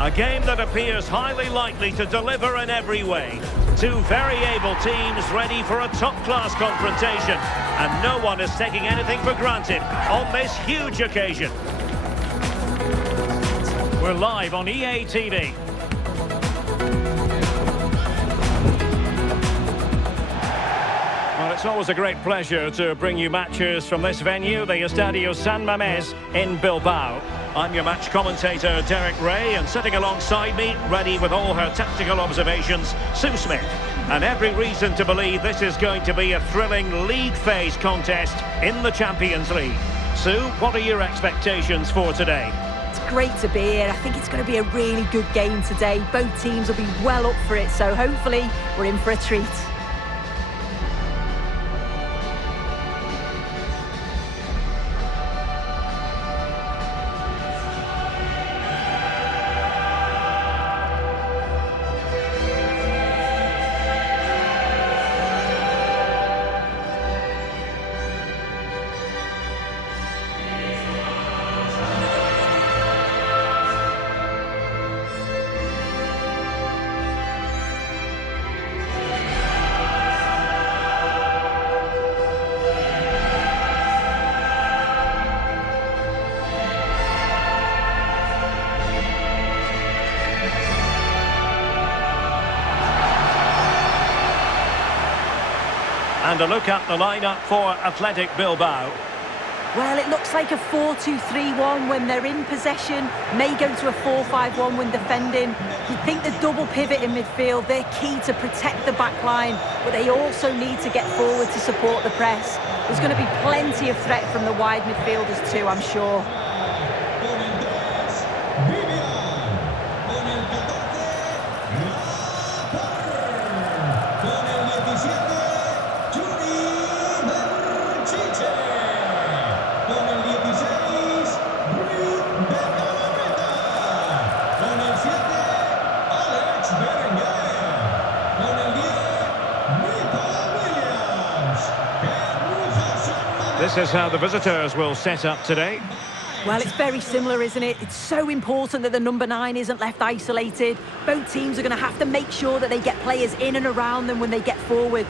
A game that appears highly likely to deliver in every way. Two very able teams ready for a top-class confrontation. And no one is taking anything for granted on this huge occasion. We're live on EA TV. Well, it's always a great pleasure to bring you matches from this venue, the Estadio San Mamés in Bilbao. I'm your match commentator, Derek Ray, and sitting alongside me, ready with all her tactical observations, Sue Smith. And every reason to believe this is going to be a thrilling league phase contest in the Champions League. Sue, what are your expectations for today? It's great to be here. I think it's going to be a really good game today. Both teams will be well up for it, so hopefully we're in for a treat. And a look at the lineup for Athletic Bilbao. Well, it looks like a 4-2-3-1 when they're in possession. May go to a 4-5-1 when defending. You'd think the double pivot in midfield, they're key to protect the back line, but they also need to get forward to support the press. There's going to be plenty of threat from the wide midfielders too, I'm sure. This is how the visitors will set up today. Well, it's very similar, isn't it? It's so important that the number 9 isn't left isolated. Both teams are going to have to make sure that they get players in and around them when they get forward.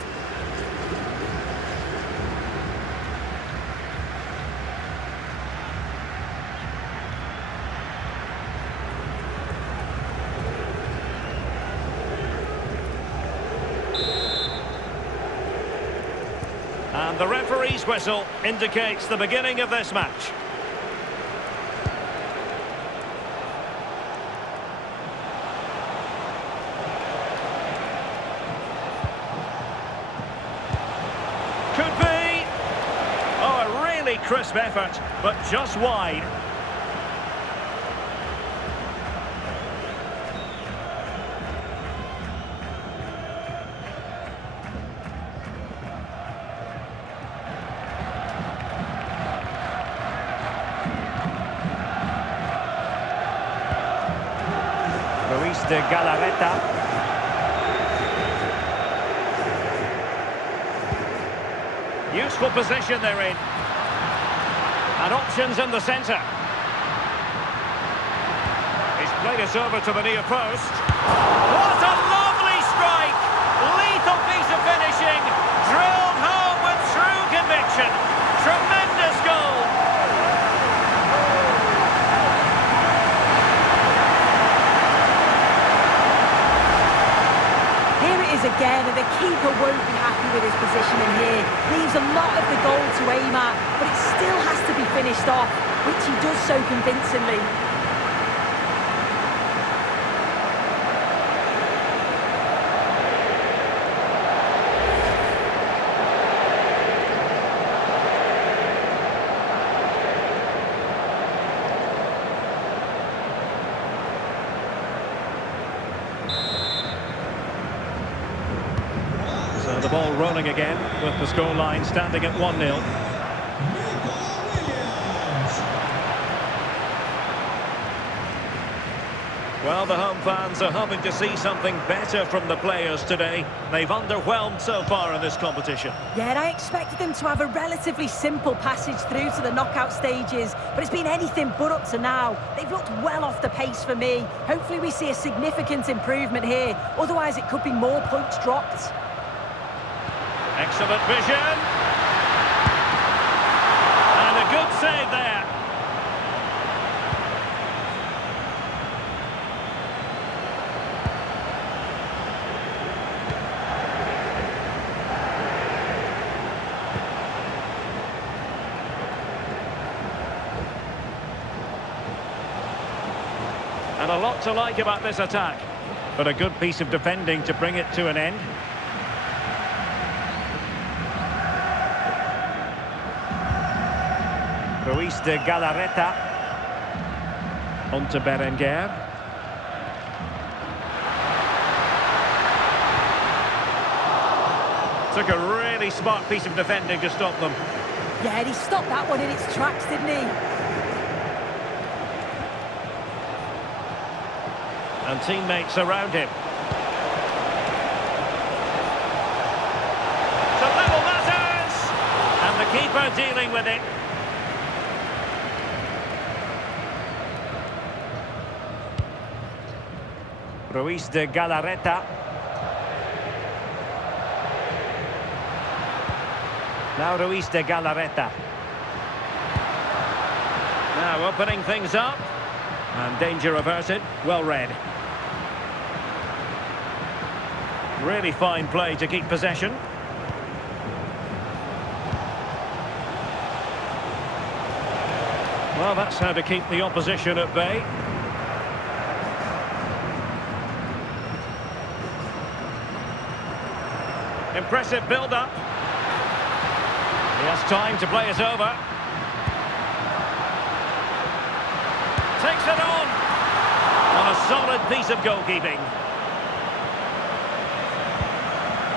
And the referee's whistle indicates the beginning of this match. Could be. Oh, a really crisp effort, but just wide. De Galarreta. Useful position they're in. And options in the centre. He's played it over to the near post. What a lovely strike! Lethal piece of finishing. Drilled home with true conviction. Tremendous goal. Again, and the keeper won't be happy with his positioning here. Leaves a lot of the goal to aim at, but it still has to be finished off, which he does so convincingly. The ball rolling again with the scoreline standing at 1-0. Well, the home fans are hoping to see something better from the players today. They've underwhelmed so far in this competition. Yeah, and I expected them to have a relatively simple passage through to the knockout stages, but it's been anything but up to now. They've looked well off the pace for me. Hopefully we see a significant improvement here, otherwise it could be more points dropped. Excellent vision. And a good save there. And a lot to like about this attack. But a good piece of defending to bring it to an end. Ruiz de Galarreta. On to Berenguer. Took a really smart piece of defending to stop them. Yeah, and he stopped that one in its tracks, didn't he? And teammates around him. To level matters! And the keeper dealing with it. Ruiz de Galarreta. Now Ruiz de Galarreta. Now opening things up. And danger averted. Well read. Really fine play to keep possession. Well, that's how to keep the opposition at bay. Impressive build-up. He has time to play it over. Takes it on a solid piece of goalkeeping.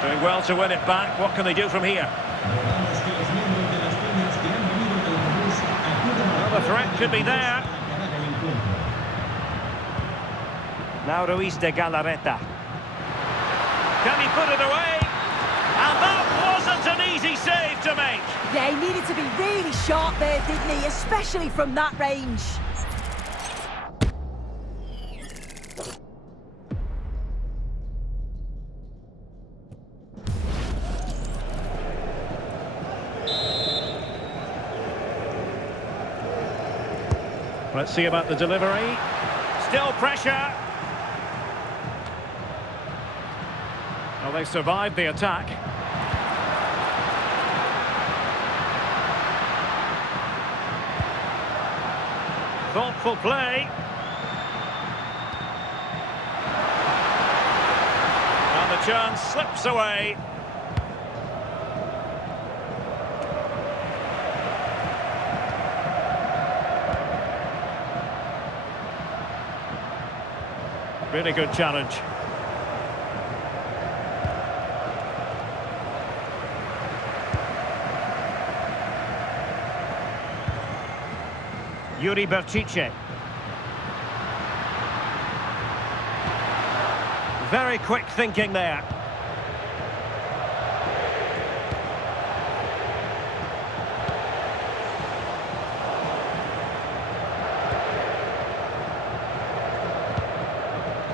Doing well to win it back. What can they do from here? Well, the threat could be there. Now Ruiz de Galarreta. Can he put it away? And that wasn't an easy save to make. Yeah, he needed to be really sharp there, didn't he? Especially from that range. Let's see about the delivery. Still pressure. Well, they survived the attack. Thoughtful play. And the chance slips away. Really good challenge. Yuri Berchiche. Very quick thinking there.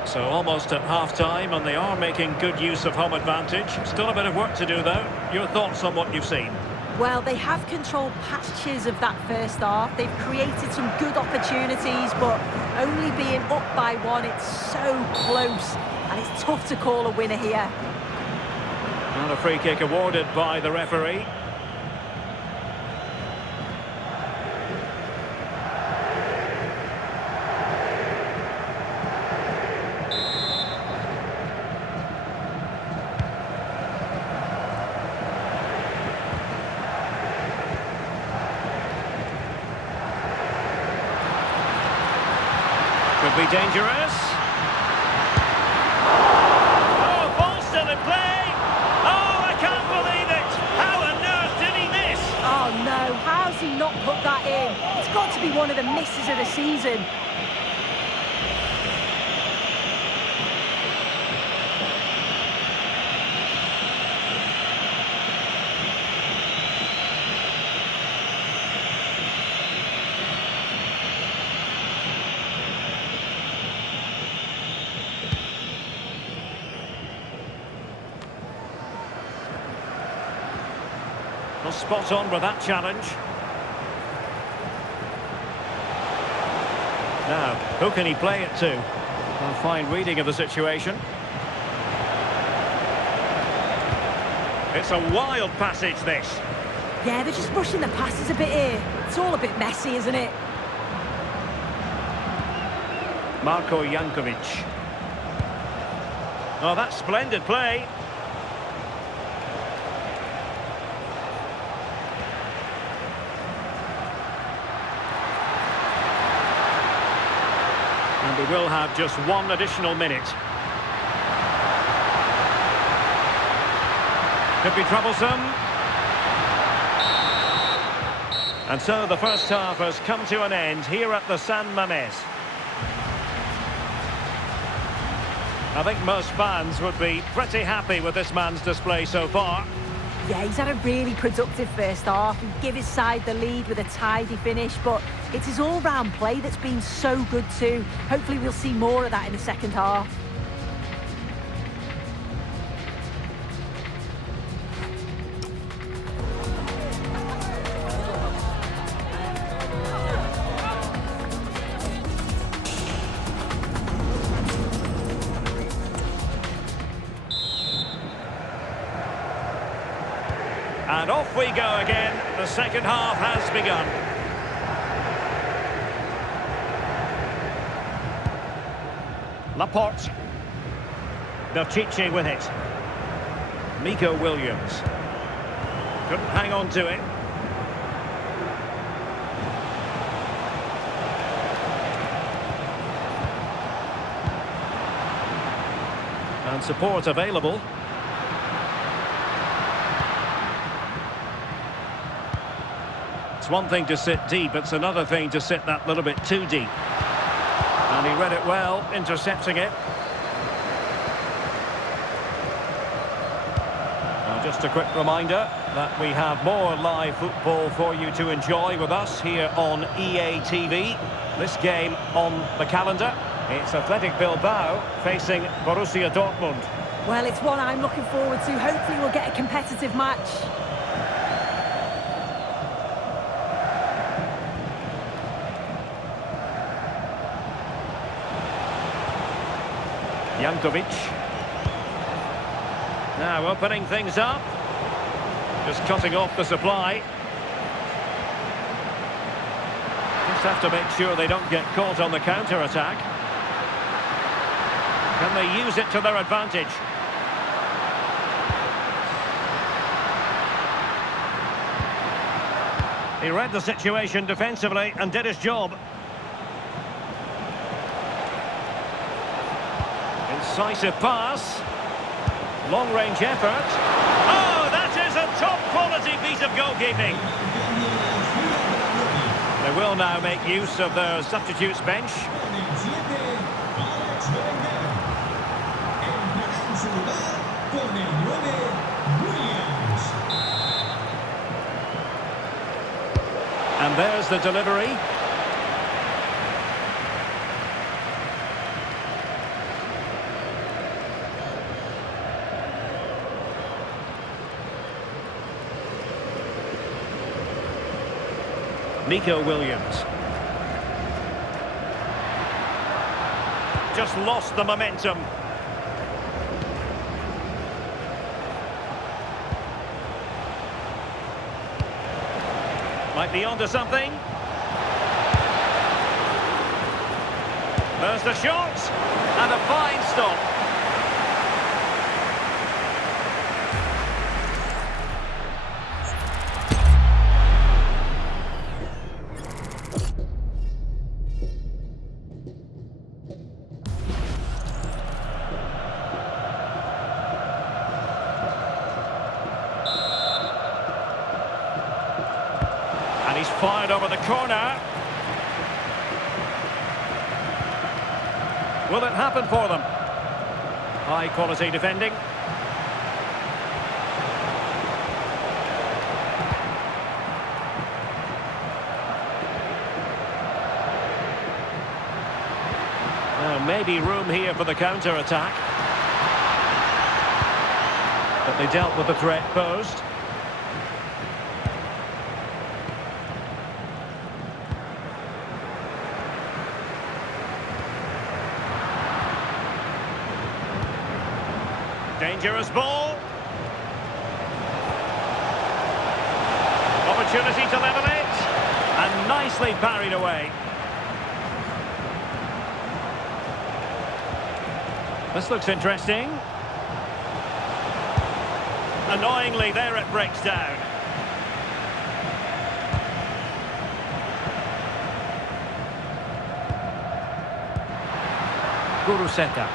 So almost at half-time, and they are making good use of home advantage. Still a bit of work to do, though. Your thoughts on what you've seen? Well, they have controlled patches of that first half. They've created some good opportunities, but only being up by one, it's so close, and it's tough to call a winner here. And a free kick awarded by the referee. Could be dangerous. Oh, ball still in play. Oh, I can't believe it. How on earth did he miss? Oh, no. How's he not put that in? It's got to be one of the misses of the season. Well, spot on with that challenge. Now, who can he play it to? A fine reading of the situation. It's a wild passage, this. Yeah, they're just rushing the passes a bit here. It's all a bit messy, isn't it? Marko Jankovic. Oh, that's splendid play. And we will have just one additional minute. Could be troublesome. And so the first half has come to an end here at the San Mamés. I think most fans would be pretty happy with this man's display so far. Yeah, he's had a really productive first half. He gave his side the lead with a tidy finish, but it's his all-round play that's been so good too. Hopefully we'll see more of that in the second half. And off we go again. The second half has begun. Laporte. Deixe with it. Miko Williams. Couldn't hang on to it. And support available. It's one thing to sit deep, it's another thing to sit that little bit too deep. And he read it well, intercepting it. Now, just a quick reminder that we have more live football for you to enjoy with us here on EA TV. This game on the calendar, it's Athletic Bilbao facing Borussia Dortmund. Well, it's one I'm looking forward to. Hopefully we'll get a competitive match. Jankovic. Now opening things up. Just cutting off the supply. Just have to make sure they don't get caught on the counter-attack. Can they use it to their advantage? He read the situation defensively and did his job. Incisive pass. Long-range effort. Oh, that is a top-quality piece of goalkeeping. They will now make use of their substitutes bench. And there's the delivery. Miko Williams. Just lost the momentum. Might be onto something. There's the shot. And a fine stop. And he's fired over the corner. Will it happen for them? High quality defending. Now maybe room here for the counter-attack. But they dealt with the threat posed. Dangerous ball. Opportunity to level it. And nicely parried away. This looks interesting. Annoyingly, there it breaks down. Kuruseta.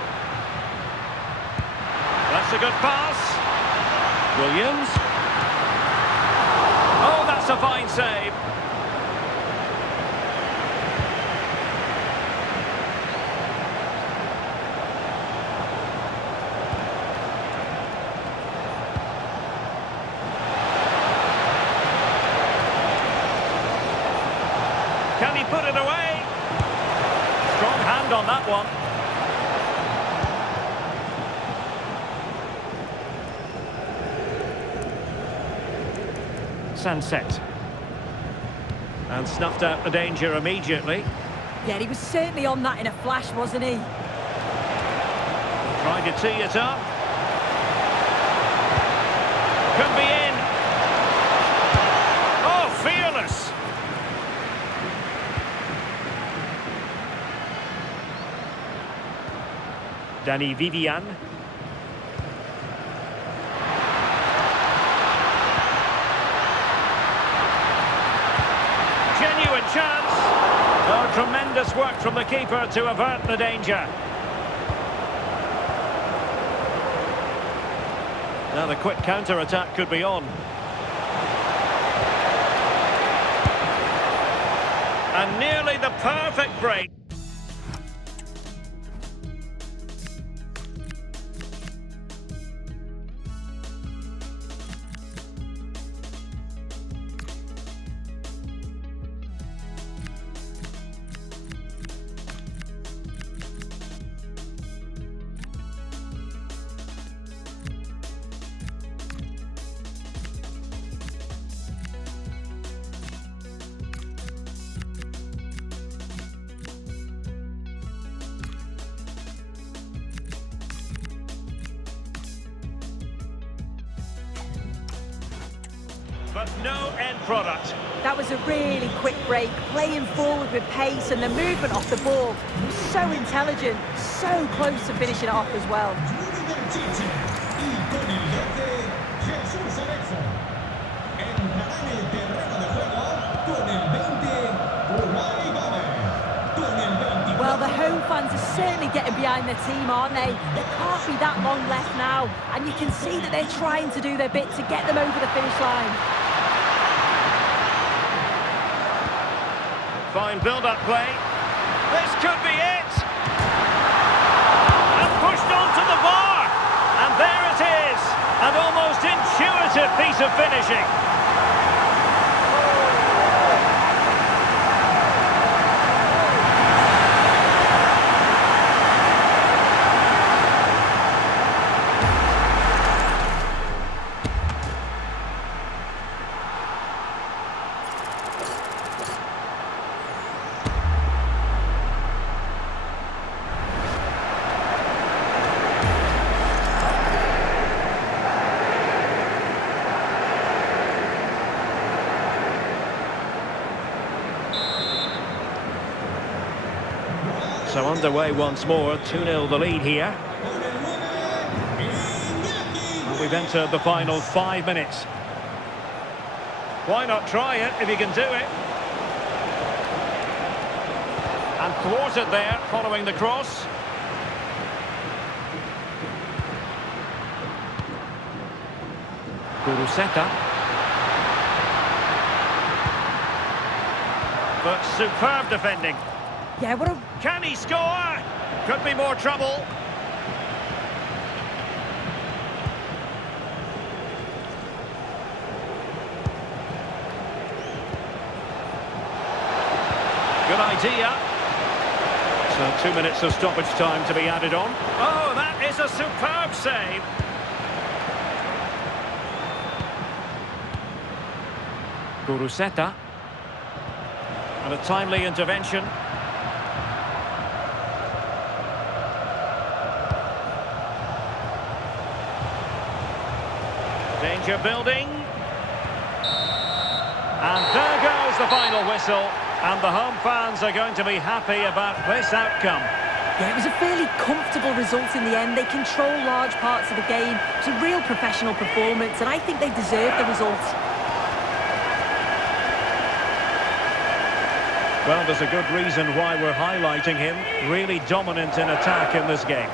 That's a good pass. Williams. Oh, that's a fine save. Can he put it away? Strong hand on that one. Sunset. And snuffed out the danger immediately. Yeah, he was certainly on that in a flash, wasn't he? Trying to tee it up. Could be in. Oh, fearless. Danny Vivian. Genuine chance. Oh, tremendous work from the keeper to avert the danger. Now the quick counter-attack could be on. And nearly the perfect break. But no end product. That was a really quick break, playing forward with pace, and the movement off the ball was so intelligent, so close to finishing it off as well. Well, the home fans are certainly getting behind their team, aren't they? There can't be that long left now, and you can see that they're trying to do their bit to get them over the finish line. Fine build-up play. This could be it. And pushed onto the bar. And there it is. An almost intuitive piece of finishing. So underway once more, 2-0 the lead here. And we've entered the final 5 minutes. Why not try it if you can do it? And thwarted there, following the cross. Kuruseta. But superb defending. Yeah, what a... Can he score? Could be more trouble. Good idea. So 2 minutes of stoppage time to be added on. Oh, that is a superb save. Kuruseta. And a timely intervention. Danger building. And there goes the final whistle. And the home fans are going to be happy about this outcome. Yeah, it was a fairly comfortable result in the end. They control large parts of the game. It's a real professional performance, and I think they deserve the result. Well, there's a good reason why we're highlighting him. Really dominant in attack in this game.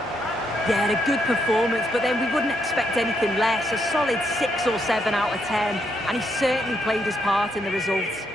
Yeah, a good performance, but then we wouldn't expect anything less. A solid 6 or 7 out of 10, and he certainly played his part in the results.